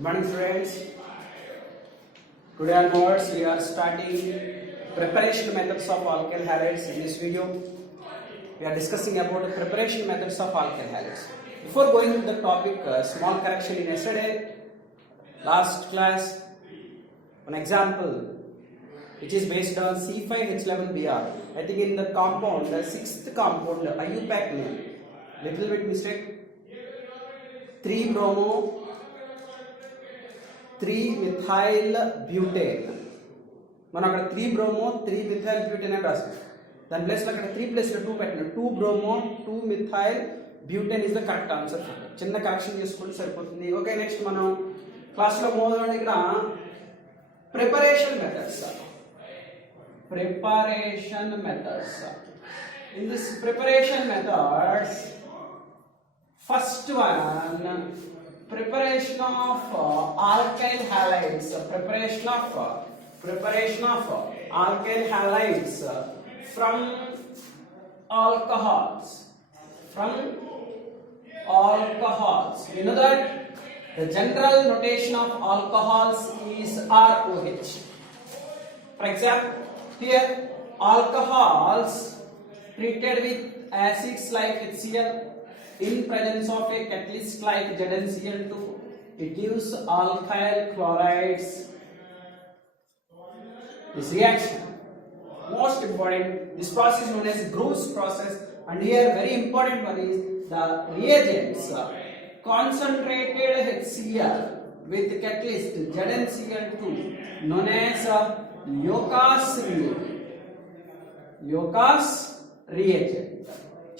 Good morning, friends. Today onwards we are starting preparation methods of alkyl halides. In this video, we are discussing about the preparation methods of alkyl halides. Before going to the topic, small correction in yesterday last class. An example which is based on C5H11Br. I think in the compound, the sixth compound, IUPAC name, little bit mistake. 3 bromo 3-methyl butane. మనం అక్కడ 3 బ్రోమో 3 methyl butane అని రాసాం. దాని ప్లేస్ లో అక్కడ 3 ప్లేస్ లో 2 పెట్టిన 2 బ్రోమో 2 methyl butane is the correct answer. చిన్న కరెక్షన్ చేసుకుంటే సరిపోతుంది. ఓకే, నెక్స్ట్ మనం క్లాస్ లో మొదలు ఇక్కడ preparation methods. In this preparation methods, first one, preparation of alkyl halides. Preparation of alkyl halides from alcohols. You know that the general notation of alcohols is ROH. For example, here alcohols treated with acids like HCl in presence of a catalyst like ZnCl2, it gives alkyl chlorides. This reaction, most important, this process is known as Groves process, and here very important one is the reagents concentrated HCl with catalyst ZnCl2 known as Lucas reagent.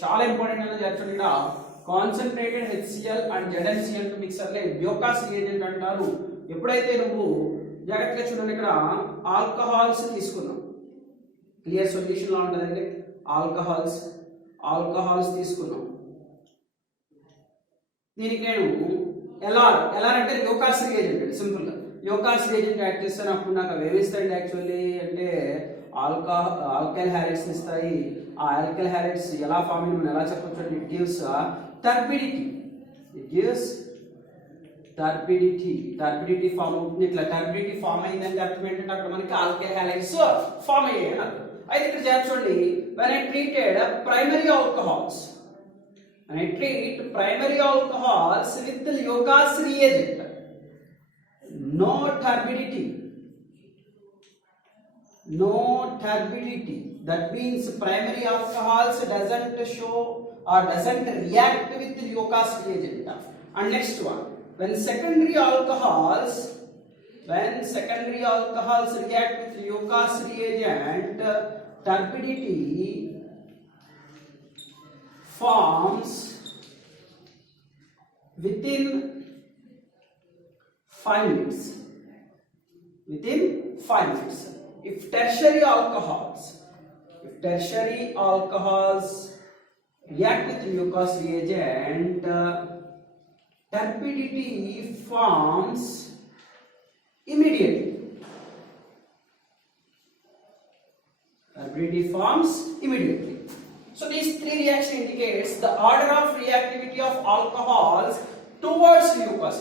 చాలా ఇంపార్టెంట్ అనేది actually concentrated HCl and ZnCl2 mixer లే Lucas reagent అంటారు. ఎప్పుడైతే నువ్వు జాగ్రత్తగా చూడండి, ఇక్కడ ఆల్కహాల్స్ తీసుకున్నాం, క్లియర్ సొల్యూషన్ లా ఉంటుందండి. ఆల్కహాల్స్ తీసుకున్నాం. దీనికి నేను ఎలా అంటే ల్యూకాస్ రియేజెంట్ అండి, సింపుల్ గా ల్యూకాస్ రియేజెంట్ యాడ్ చేస్తాను. అప్పుడు నాకు అవి ఏమిస్తాయండి యాక్చువల్లీ అంటే ఆల్కైల్ హాలైడ్స్ ఇస్తాయి. ఆ ఆల్కైల్ హాలైడ్స్ ఎలా ఫామ్ అయ్యి మనం ఎలా చెప్పొచ్చు అంటే ఇట్ గివ్స్ టర్బిడిటీ ఫామ్ అవుతుంది. ఇట్లా టర్బిడిటీ ఫామ్ అయిందంటే అర్థం ఏంటంటే అక్కడ మనకి ఆల్కైల్ హాలైడ్స్ ఫామ్ అయ్యాయి అని అర్థం. అయితే ఇక్కడ చూడండి, when I treated primary alcohols with the Lucas reagent, no turbidity. That means primary alcohols doesn't show or doesn't react with the Lucas reagent. And next one, when secondary alcohols react with Lucas reagent, turbidity forms within 5 minutes. If tertiary alcohols react with Lucas reagent, turbidity forms immediately. So these three reactions indicates the order of reactivity of alcohols towards Lucas.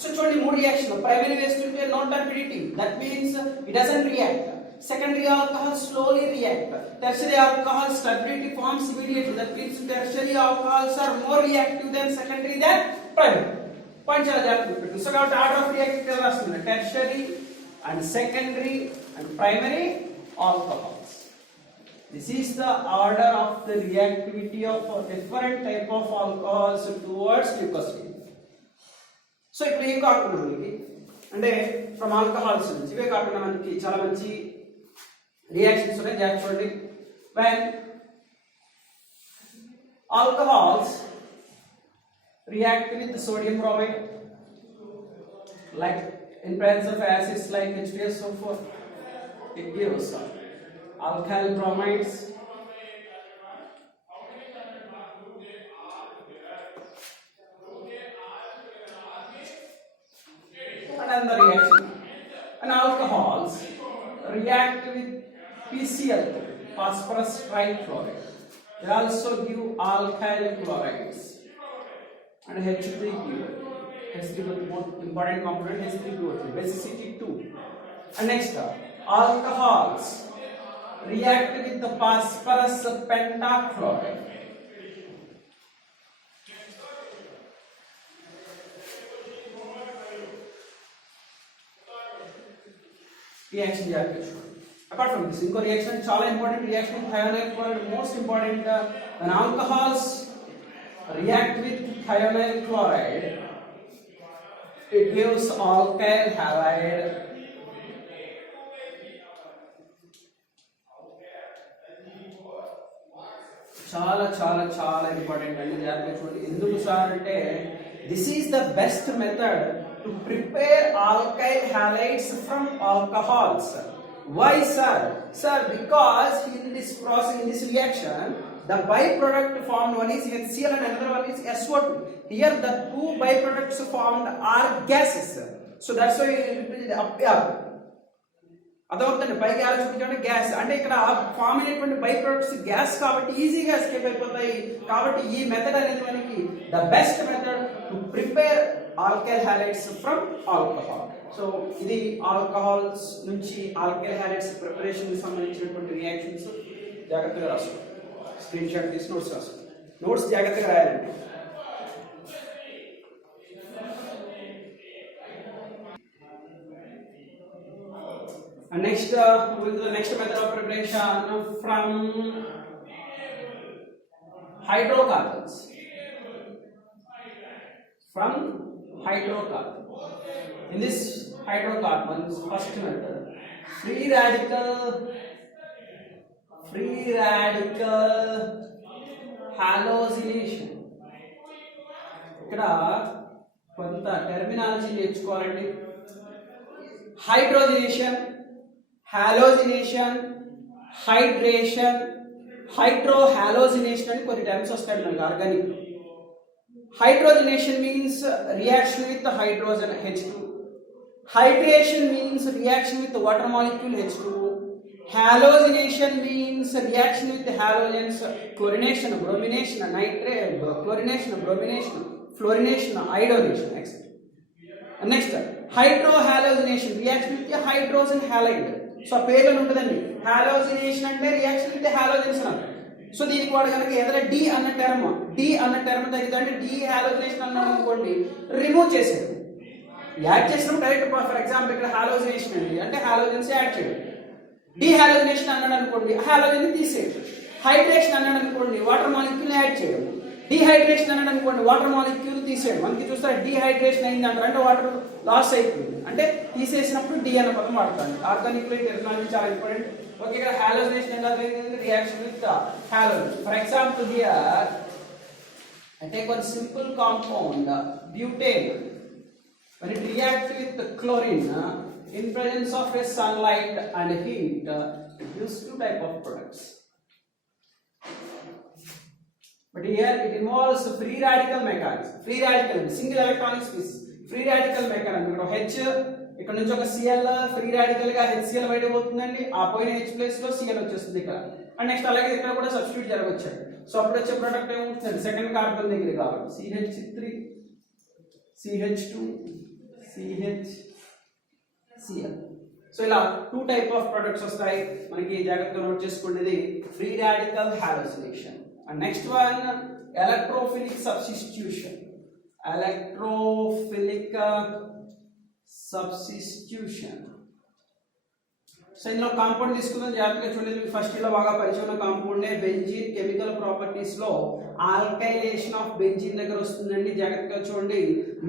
So చూడండి, మూడు reaction. Primary వేస్తుంటే no turbidity, that means it doesn't react. Secondary alcohol slowly react. Tertiary alcohols turbidity forms immediately, that means tertiary alcohols are more reactive then secondary then primary. Point చాలా జాగ్రత్తగా పెట్టు. సో కాబట్టి order of reactivity ఎలా వస్తుంది? Tertiary and secondary and primary alcohols. This is the order of the reactivity of different type of alcohols towards Lucas. So ఇప్పుడు ఏం కాకుండా మనకి అంటే ఫ్రమ్ ఆల్కహాల్స్ నుంచి ఇవే కాకుండా మనకి చాలా మంచి రియాక్షన్స్ ఉన్నాయి. చూడండి, when alcohols react with sodium bromide, like in presence of acids like H2SO4, it gives alkyl bromides. The reaction, and alcohols react with PCl, phosphorus trichloride. They also give alkyl chlorides and H3 give H3 more important component H3PO3, basicity 2. And next, alcohols react with the phosphorus pentachloride. Reaction reaction. Apart from this, inco reaction chala important reaction thionyl chloride most important. When alcohols react with thionyl chloride, it gives alkyl halide. చాలా important అండి జాగ్రత్తగా చూడండి ఎందుకు sir అంటే this is the best method to prepare alkyl halides from alcohols why sir because in this process, in this reaction, the byproduct formed one is HCl and another one is SO2. Here the two byproducts formed are gases, so that's why it is up అదవుతుంది పైకి ఆలోచించండి గ్యాస్ అంటే ఇక్కడ ఫామ్ అయినటువంటి by products gas కాబట్టి ఈజీగా ఎస్కేప్ అయిపోతాయి కాబట్టి ఈ మెథడ్ అనేది మనకి the best method to prepare alkyl halides from alcohol. So ఇది ఆల్కహాల్స్ నుంచి ఆల్కైల్ హాలైడ్స్ ప్రిపరేషన్ కి సంబంధించినటువంటి రియాక్షన్స్ జాగ్రత్తగా రాసుకోండి. స్క్రీన్ షాట్ తీసి నోట్స్ రాసుకోండి. నోట్స్ జాగ్రత్తగా రాయాలండి. And next, we will do the next method of preparation from hydrocarbons. From hydrocarbons. In this hydrocarbons, first method, free radical halogenation. ఇక్కడ కొంత టెర్మినాలజీ నేర్చుకోవాలండి. హైడ్రోజనేషన్, హాలోజినేషన్, హైడ్రేషన్, హైడ్రోహాలోజినేషన్ అని కొన్ని టర్మ్స్ వస్తాయి మనకి organic. Hydrogenation means reaction with hydrogen H2. Hydration means reaction with water molecule H2. Halogenation means reaction with halogens, chlorination, bromination, nitrate, chlorination, bromination, fluorination, iodination, etc. Next hydrohalogenation reaction with hydrogen halide. So పేర్లను ఉంటుందండి. Halogenation అంటే reaction with halogens అంటారు. So దీనికి వాడు కనుక ఏదైనా డి అన్న టర్మ్ తగ్గితే డి హాలోజినేషన్ అన్నాడు అనుకోండి, రిమూవ్ చేసేది. యాడ్ చేసినప్పుడు డైరెక్ట్ ఫర్ ఎగ్జాంపుల్ ఇక్కడ హాలోజినేషన్ అండి అంటే హాలోజన్స్ యాడ్ చేయడం. డిహాలోజినేషన్ అన్నాడు అనుకోండి, హాలోజన్ తీసేయడం. హైడ్రేషన్ అన్నాడు అనుకోండి, వాటర్ మాలిక్యూల్ యాడ్ చేయడం. డిహైడ్రేషన్ అన్నాడు అనుకోండి, వాటర్ మాలిక్యూల్ తీసేయడం. మనకి చూస్తారు డిహైడ్రేషన్ అయింది అంటారు అంటే వాటర్ లాస్ అయిపోయింది అంటే తీసేసినప్పుడు డి అన్న పదం వాడతాను. ఆర్గానిక్ టెక్నాలజీ చాలా ఇంపార్టెంట్. ఓకే, ఇక్కడ హాలోజినేషన్ అంటే reaction with halogen. For example here I take one simple compound butane. When it reacts with chlorine in presence of a sunlight and heat, it gives two type of products. But here it involves free radical mechanism. Free radical, single electronic species. Free radical mechanism. H ఇక్కడ నుంచి ఒక Cl free radical గా HCl బయట పోతుందండి. ఆ పోయిన H place లో Cl వచ్చేస్తుంది ఇక్కడ. అండ్ నెక్స్ట్ అలాగే ఇక్కడ కూడా సబ్స్టిట్యూట్ జరగవచ్చు. సో అప్పుడు వచ్చే ప్రోడక్ట్ ఏమవుతుంది, సెకండ్ కార్బన్ దగ్గర కావాలి CH3 CH2 CHCl. సో ఇలా టూ టైప్ ఆఫ్ ప్రొడక్ట్స్ వస్తాయి మనకి. జాగ్రత్తగా నోట్ చేసుకోండి. Free radical halogenation. And next one, electrophilic substitution. Electrophilic substitution. So ఇందులో కాంపౌండ్ తీసుకుందాం. జాగ్రత్తగా చూడండి. మీకు ఫస్ట్ లో బాగా పరిచయం ఉన్న కాంపౌండ్ బెంజీన్. కెమికల్ ప్రాపర్టీస్ లో ఆల్కైలేషన్ ఆఫ్ బెంజీన్ దగ్గర వస్తుందండి. జాగ్రత్తగా చూడండి.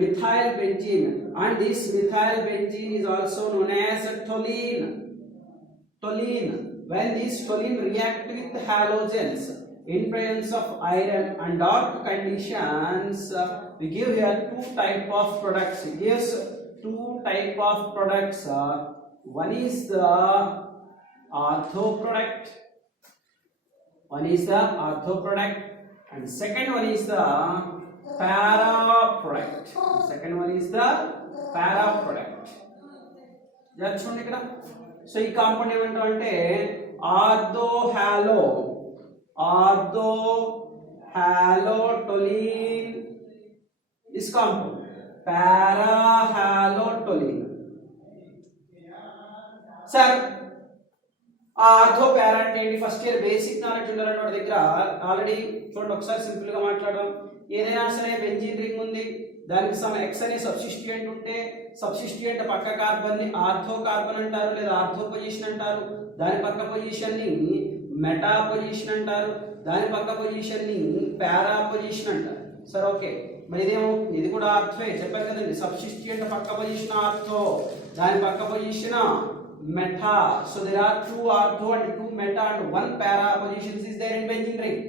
Methyl benzene and this methyl benzene is also known as toluene. When this toluene react with halogens in presence of iron and dark conditions, we give here two type of products. It gives two type of products. One is the ortho product. And second one is the para product. చూడండి ఇక్కడ. సో ఈ కాంపౌండ్ ఏమంటారు అంటే ortho-halo toluene. This compound parahalotoluene. Sir ortho para అంటే ఏంటి? First year basic knowledge ఉండాలని వాడి దగ్గర ఆల్రెడీ చూడండి. ఒకసారి సింపుల్ గా మాట్లాడదాం. ఏదైనా సరే బెంజీన్ రింగ్ ఉంది, దానికి సమ ఎక్స్ అనే సబ్స్టిట్యూయెంట్ ఉంటే సబ్స్టిట్యూయెంట్ పక్క కార్బన్ ని ఆర్థో కార్బన్ అంటారు లేదా ఆర్థో పొజిషన్ అంటారు. దాని పక్క పొజిషన్ ని మెటా పొజిషన్ అంటారు. దాని పక్క పొజిషన్ ని పారా పొజిషన్ అంటారు. సరే ఓకే, మరి ఇదేమో ఇది కూడా ఆర్థోే చెప్పారు కదండి. సబ్స్టిట్యూయెంట్ పక్క పొజిషన్ ఆర్థో, దాని పక్క position meta. So there are 2 ortho and 2 meta and 1 para positions is there in benzene ring.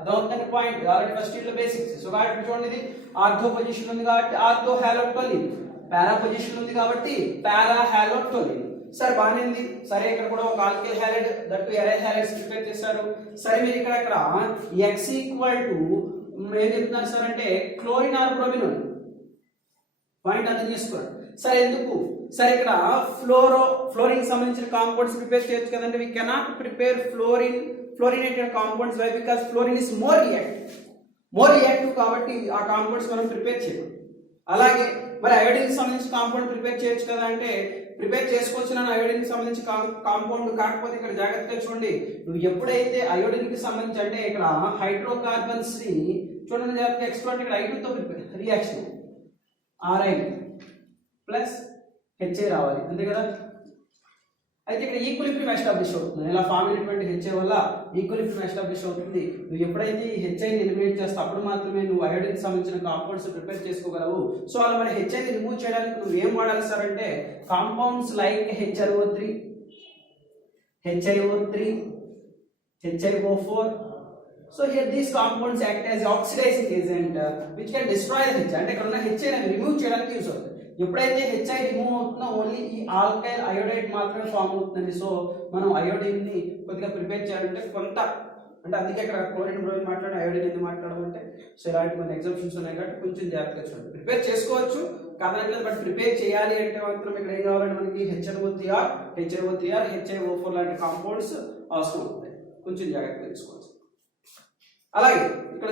అదొక పాయింట్ ఆల్రెడీ ఫస్ట్ ఇయర్ లో బేసిక్స్. సో కాబట్టి చూడండి, ఇది ఆర్థో పొజిషన్ ఉంది కాబట్టి ఆర్థో హాలోటోలిన్, పారా పొజిషన్ ఉంది కాబట్టి పారా హాలోటోలిన్. సరే బాగానే ఉంది. సరే ఇక్కడ కూడా ఒక alkyl halide that aryl halides prepare చేశారు. సరే మీరు ఇక్కడ x ఈక్వల్ టు ఏం చెప్తున్నారు సార్ అంటే క్లోరిన్ ఆర్ బ్రోమిన్ ఉంది. పాయింట్ అర్థం చేసుకోండి. సరే ఎందుకు? సరే ఇక్కడ ఫ్లోరిన్ సంబంధించిన కాంపౌండ్స్ ప్రిపేర్ చేయొచ్చు కదండి. We cannot prepare fluorinated compounds why because fluorine is more reactive కాబట్టి ఆ కాంపౌండ్స్ మనం ప్రిపేర్ చేయలేం. అలాగే మరి అయోడిన్ సంబంధించిన కాంపౌండ్ ప్రిపేర్ చేయొచ్చు కదా అంటే ప్రిపేర్ చేసుకోవచ్చు. అయోడిన్ సంబంధించి కాంపౌండ్ కాకపోతే ఇక్కడ జాగ్రత్తగా చూడండి. నువ్వు ఎప్పుడైతే అయోడిన్ కి సంబంధించి అంటే ఇక్కడ హైడ్రోకార్బన్స్ ని చూడండి జాగ్రత్తగా ఎక్స్ప్లోర్ ఇక్కడ I2 తో prepare reaction RI plus HA రావాలి అంతే కదా. అయితే ఇక్కడ ఈక్విలిబ్రియం ఎస్టాబ్లిష్ అవుతుంది. ఇలా ఫామ్ అయినటువంటి HA వల్ల ఈక్విలిబ్రియం ఎస్టాబ్లిష్ అవుతుంది. నువ్వు ఎప్పుడైతే ఈ HI ని ఎలిమినేట్ చేస్తావు అప్పుడు మాత్రమే నువ్వు అయోడిన్ సంబంధించిన కాంపౌండ్స్ ప్రిపేర్ చేసుకోగలవు. సో అలా మరి HI ని రిమూవ్ చేయడానికి నువ్వు ఏం వాడాలి సార్ అంటే compounds like HRO3, HiO3, HiO4. So here these compounds act as oxidizing agent which can destroy the HI. అంటే ఇక్కడ ఉన్న HI ని రిమూవ్ చేయడానికి యూస్ అవుతుంది. ఎప్పుడైతే HI రిమూవ్ అవుతుందో ఓన్లీ ఈ ఆల్కైల్ అయోడైడ్ మాత్రమే ఫామ్ అవుతుంది. సో మనం అయోడిన్ ని కొద్దిగా ప్రిపేర్ చేయాలంటే కొంత అంటే అందుకే ఇక్కడ క్లోరిన్ బ్రోమిన్ మాట్లాడి అయోడిన్ ఎందుకు మాట్లాడమంటే సో ఇలాంటి కొన్ని ఎగ్జాంప్షన్స్ ఉన్నాయి కాబట్టి కొంచెం జాగ్రత్తగా చూడండి. ప్రిపేర్ చేసుకోవచ్చు కాదనట్లేదు, బట్ ప్రిపేర్ చేయాలి అంటే మాత్రం ఇక్కడ ఏం కావాలంటే మనకి HNO3R, HiO3R, HiO4 లాంటి కాంపౌండ్స్ అవసరం అవుతాయి. కొంచెం జాగ్రత్తగా తీసుకోవచ్చు. అలాగే ఇక్కడ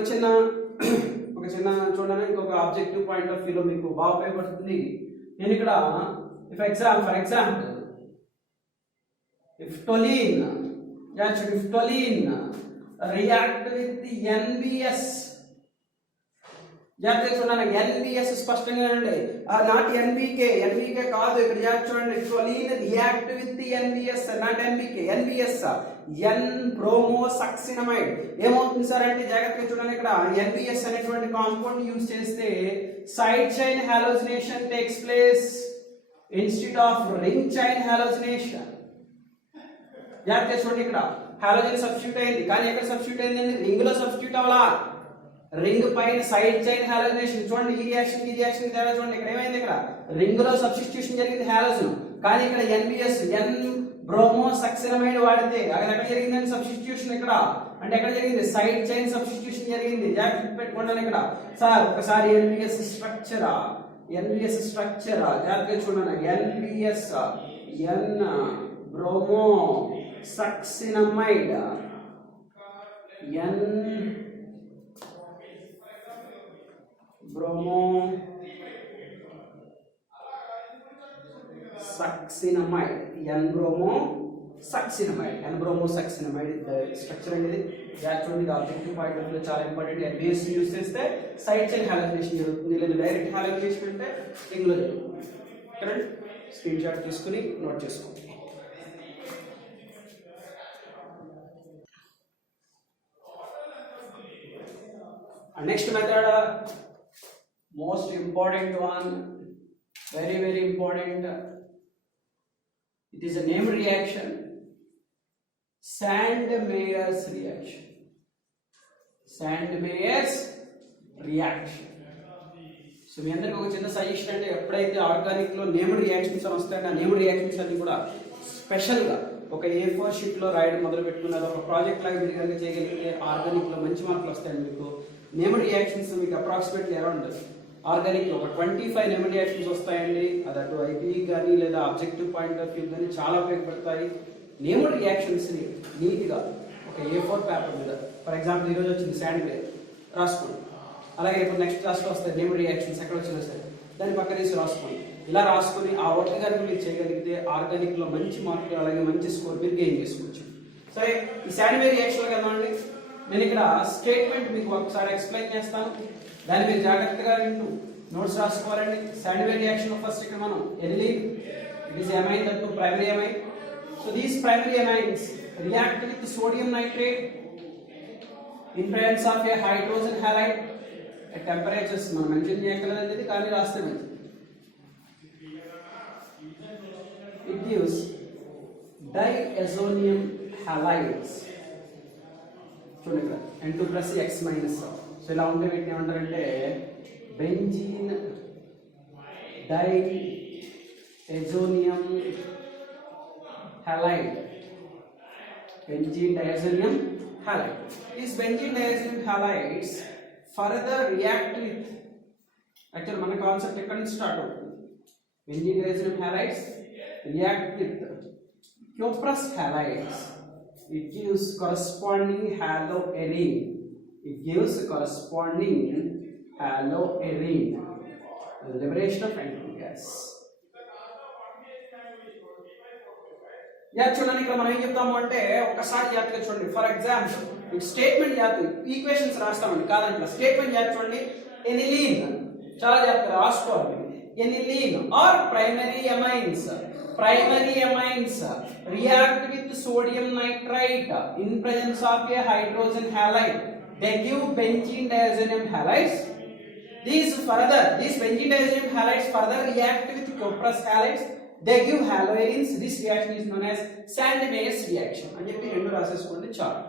ఒక చిన్న చూడండి, ఇంకొక ఆబ్జెక్టివ్ పాయింట్ ఆఫ్ వ్యూలో మీకు బాగా ఉపయోగపడుతుంది. నేను ఇక్కడ for example if toluene react with the NBS, జాగ్రత్తగా చూడండి. NBS స్పష్టంగా అండి, నాట్ NBK కాదు. ఇక్కడ జాగ్రత్త చూడండి, toluene react with the NBS not NBK, NBS N బ్రోమోసక్సినమైడ్. ఏమవుతుంది సార్ అంటే జాగ్రత్తగా చూడండి, ఇక్కడ NBS అనేటువంటి కాంపౌండ్ యూజ్ చేస్తే side chain halogenation takes place instead of ring chain halogenation. జాగ్రత్తగా చూడండి, ఇక్కడ హాలోజన్ సబ్స్టిట్యూట్ అయింది కానీ ఎక్కడ సబ్స్టిట్యూట్ అయిందండి? రింగ్ లో సబ్స్టిట్యూట్ అవ్వాలా? రింగ్ పైన సైడ్ చైన్ హాలోజినేషన్. చూడండి ఈ రియాక్షన్ తేడా చూడండి. ఇక్కడ ఏమైంది? ఇక్కడ రింగ్ లో సబ్స్టిట్యూషన్ జరిగింది హాలోజన్, కానీ ఇక్కడ NBS N బ్రోమోసక్సినమైడ్ వాడితే అక్కడ ఎక్కడ జరిగిందని సబ్స్టిట్యూషన్ ఇక్కడ అంటే ఎక్కడ జరిగింది? సైడ్ చైన్ సబ్స్టిట్యూషన్ జరిగింది. జాగ్రత్త పెట్టుకోండి. ఇక్కడ సార్ ఒకసారి NBS స్ట్రక్చర్ జాగ్రత్తగా చూడండి. NBS N బ్రోమోసక్సినమైడ్ N బ్రోమోసక్సినమైడ్ బ్రోమోసక్సినమైడ్ స్ట్రక్చర్ అనేది చూడండి. ఆబ్జెక్టివ్ పాయింట్ ఆఫ్ వ్యూ చాలా ఇంపార్టెంట్. NBS యూజ్ చేస్తే సైడ్ చైన్ హాలోజినేషన్ జరుగుతుంది, లేదా డైరెక్ట్ హాలోజినేషన్ అంటే రింగ్ లో జరుగుతుంది. కరెక్ట్? స్క్రీన్ షాట్ తీసుకుని నోట్ చేసుకోండి. Next method, most important one, very important. It is a named reaction, Sand-Meyer's reaction. So మీ అందరికి ఒక చిన్న సజెషన్ అంటే ఎప్పుడైతే ఆర్గానిక్ లో నేమ్డ్ రియాక్షన్స్ వస్తాయంటే ఆ నేమ్డ్ రియాక్షన్స్ అన్ని కూడా స్పెషల్ గా ఒక A4 షీట్ లో రాయడం మొదలు పెట్టుకున్నారు. ఒక ప్రాజెక్ట్ లాగా మీరు కనుక చేయగలిగితే ఆర్గానిక్ లో మంచి మార్కులు వస్తాయండి మీకు. నేమ్డ్ రియాక్షన్స్ మీకు అప్రాక్సిమేట్లీ అరౌండ్ ఆర్గానిక్ లో ఒక 25 నేమ్డ్ రియాక్షన్స్ వస్తాయండి. అది అటు ఐపీ కానీ లేదా ఆబ్జెక్టివ్ పాయింట్ ఆఫ్ వ్యూ కానీ చాలా ఉపయోగపడతాయి. నేమ్డ్ రియాక్షన్స్ ని నీట్ గా ఒక A4 పేపర్ మీద, ఫర్ ఎగ్జాంపుల్ ఈరోజు వచ్చింది శాండ్ వేర్ రాసుకోండి. అలాగే ఇప్పుడు నెక్స్ట్ క్లాస్ లో వస్తాయి నేమ్డ్ రియాక్షన్స్ ఎక్కడ వచ్చినా సరే దాని పక్క తీసి రాసుకోండి. ఇలా రాసుకొని ఆ వర్క్ కనుక మీరు చేయగలిగితే ఆర్గానిక్ లో మంచి మార్కులు అలాగే మంచి స్కోర్ మీరు గెయిన్ చేసుకోవచ్చు. సరే, ఈ శాండ్విచ్ రియాక్షన్ లో కదండి, నేను ఇక్కడ స్టేట్మెంట్ మీకు ఒకసారి ఎక్స్ప్లెయిన్ చేస్తాను, దాన్ని మీరు జాగ్రత్తగా వింటూ నోట్స్ రాసుకోవాలండి. శాండ్విచ్ రియాక్షన్ లో ఫస్ట్ ఇక్కడ మనం aniline, it is amine, that too primary amine. So these primary amines react with sodium nitrate in presence of a hydrogen halide at temperatures మనం మెన్షన్ చేయగలది కానీ రాస్తే మంచిది. It gives diazonium halides. చూడండి ఇక్కడ N2+ X-. సో ఇలా ఉంటే వీటిని ఏమంటారంటే benzene diazonium halide. Benzene diazonium halide. These benzene diazonium halides further react with, actually మన కాన్సెప్ట్ ఎక్కడ నుంచి స్టార్ట్ అవుతుంది, benzene diazonium halides react with cuprous halides. It gives corresponding haloarine. It gives corresponding haloarine. The liberation of N2 gas. చూడండి ఇక్కడ మనం ఏం చెప్తాము అంటే ఒకసారి జాగ్రత్తగా చూడండి. ఫర్ ఎగ్జాంపుల్ స్టేట్మెంట్ జాగ్రత్త ఈక్వేషన్స్ రాస్తామండి కాదండి, స్టేట్మెంట్ జాగ్రత్త చూడండి. ఎనిలీన్ చాలా జాగ్రత్తగా రాసుకోవాలి. Aniline are primary amines react with sodium nitrite in presence of a hydrogen halide. They give benzene diazonium halides. These benzene diazonium halides further react with cuprous halides. They give haloarines. This reaction is known as Sandmeier's reaction. అని చెప్పి రెండు రాసేసుకోండి చాలు.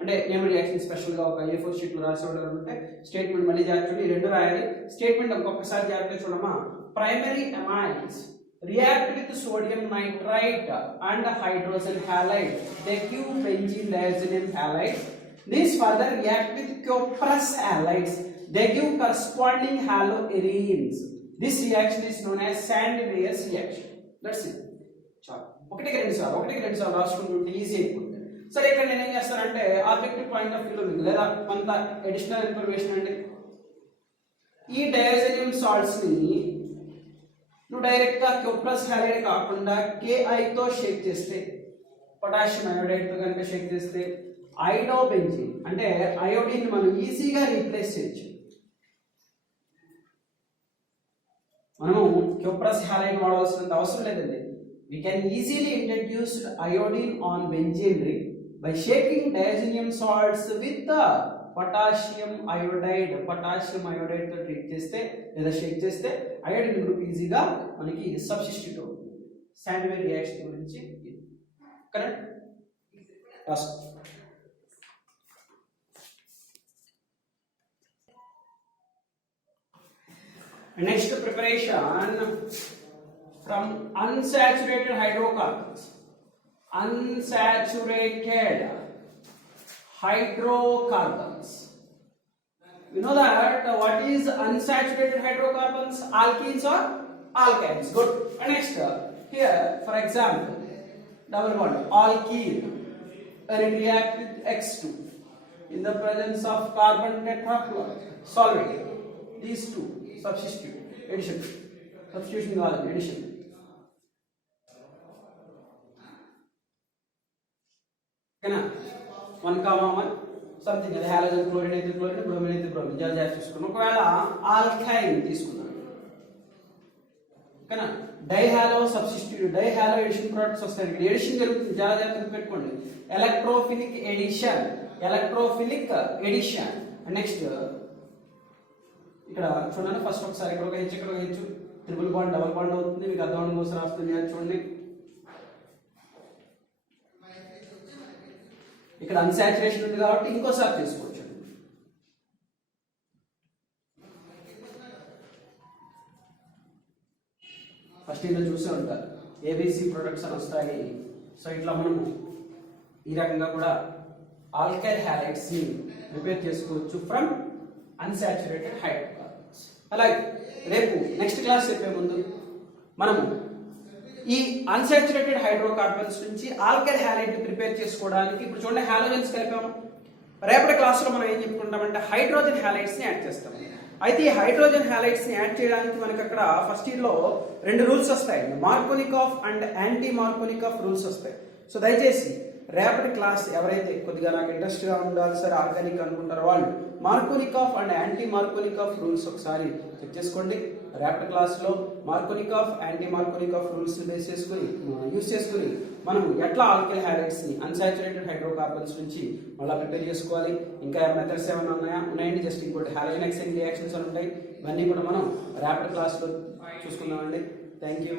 అంటే ఏం reaction special గా ఒక A4 sheet లో రాసేవాళ్ళు ఉంటే స్టేట్మెంట్ మళ్ళీ జాగ్రత్త ఈ రెండు రాయాలి. స్టేట్మెంట్ ఒక్కొక్కసారి జాగ్రత్తగా చూడమ్మా. Primary amines react with sodium nitrite and hydrogen halide. They give benzene diazonium halides. These further react with cuprous halides. They give corresponding haloarines. This reaction is known as Sandmeier's reaction. That's it. చాలు. ఒకటికి రెండు సార్లు రాసుకుంటుంటే ఈజీ అయిపోతుంది. సరే, ఇక్కడ నేను ఏం చేస్తానంటే ఆబ్జెక్టివ్ పాయింట్ ఆఫ్ వ్యూలో లేదా కొంత అడిషనల్ ఇన్ఫర్మేషన్ అంటే ఈ డయాజోనియం సాల్ట్స్ ని నువ్వు డైరెక్ట్ గా క్యూప్రస్ హ్యాలైడ్ కాకుండా KI తో షేక్ చేస్తే, పొటాషియం అయోడైడ్ తో కనుక షేక్ చేస్తే ఐడోబెంజీన్ అంటే అయోడిన్ మనం ఈజీగా రీప్లేస్ చేయొచ్చు. మనము క్యూప్రస్ హ్యాలైడ్ వాడవలసినంత అవసరం లేదండి. We can easily introduce iodine on benzene ring by shaking diazonium salts with the potassium iodide తో ట్రీట్ చేస్తే లేదా షేక్ చేస్తే అయోడిన్ గ్రూప్ ఈజీగా మనకి సబ్స్టిట్యూట్ అవుతుంది. శాండ్విచ్ రియాక్షన్ గురించి కరెక్ట్ రాసుకో. Next preparation from unsaturated hydrocarbons. You know that what is unsaturated hydrocarbons? Alkenes or alkynes. Good. And next here, for example, double bond alkene when it reacts with X2 in the presence of carbon tetrachloride solvent. These two substitution కాదు addition. ఓకేనా? 1,1 సంథింగ్ అది halogen chlorine అయితే chlorine, bromine అయితే బ్రోమిన్. జాగ్రత్త తీసుకున్నాం. ఒకవేళ ఆల్కైన్ తీసుకున్నాం, ఓకేనా? డైహాలో సబ్స్టిట్యూట్, డైహాలో ఎడిషన్ ప్రొడక్ట్స్ వస్తాయి. ఇక్కడ ఎడిషన్ జరుగుతుంది, జాగ్రత్త పెట్టుకోండి. Electrophilic edition. నెక్స్ట్ ఇక్కడ చూడండి, ఫస్ట్ ఒకసారి ఇక్కడ ఒక హెచ్, ఇక్కడ ఒక H, triple bond double bond అవుతుంది. మీకు అర్థం అవడం కోసం రాస్తుంది. చూడండి, ఇక్కడ అన్సాచురేషన్ ఉంది కాబట్టి ఇంకోసారి తీసుకోవచ్చు. ఫస్ట్ ఇంట్లో చూసే ఉంటారు ABC ప్రొడక్ట్స్ అని వస్తాయి. సో ఇట్లా మనము ఈ రకంగా కూడా ఆల్కైల్ హ్యాలైడ్స్ ని ప్రిపేర్ చేసుకోవచ్చు ఫ్రమ్ అన్సాచురేటెడ్ హైడ్రోకార్బన్స్. అలాగే రేపు నెక్స్ట్ క్లాస్ చెప్పే ముందు మనము ఈ అన్సాచురేటెడ్ హైడ్రోకార్బన్స్ నుంచి ఆల్కైల్ హ్యాలైడ్ ని ప్రిపేర్ చేసుకోవడానికి ఇప్పుడు చూడండి హాలోజన్స్ కలిపాము. రేపటి క్లాసులో మనం ఏం చెప్పుకుంటామంటే హైడ్రోజన్ హ్యాలైడ్స్ ని యాడ్ చేస్తాం. అయితే ఈ హైడ్రోజన్ హ్యాలైడ్స్ ని యాడ్ చేయడానికి మనకి అక్కడ ఫస్ట్ ఇయర్ లో 2 రూల్స్ వస్తాయి, మార్కోనికాఫ్ అండ్ యాంటీ మార్కోనికాఫ్ రూల్స్ వస్తాయి. సో దయచేసి రేపటి క్లాస్ ఎవరైతే కొద్దిగా నాకు ఇంట్రెస్ట్ గా ఉండాలి సార్ ఆర్గానిక్ అనుకుంటారో వాళ్ళు మార్కోనికాఫ్ అండ్ యాంటీ మార్కోనికాఫ్ రూల్స్ ఒకసారి చెక్ చేసుకోండి. రేపటి క్లాస్ లో మార్కోనికాఫ్ యాంటీ మార్కోనికాఫ్ రూల్స్ బేస్ చేసుకుని యూస్ చేసుకుని మనం ఎట్లా ఆల్కైల్ హ్యాలైడ్స్ ని అన్సాచురేటెడ్ హైడ్రోకార్బన్స్ నుంచి మళ్ళీ ప్రిపేర్ చేసుకోవాలి. ఇంకా మెథడ్స్ ఏమైనా ఉన్నాయండి, జస్ట్ ఇంకోటి హాలోజన్ ఎక్స్చేంజ్ రియాక్షన్స్ అని ఉంటాయి. ఇవన్నీ కూడా మనం రేపటి క్లాస్ లో చూసుకుందామండి. Thank you.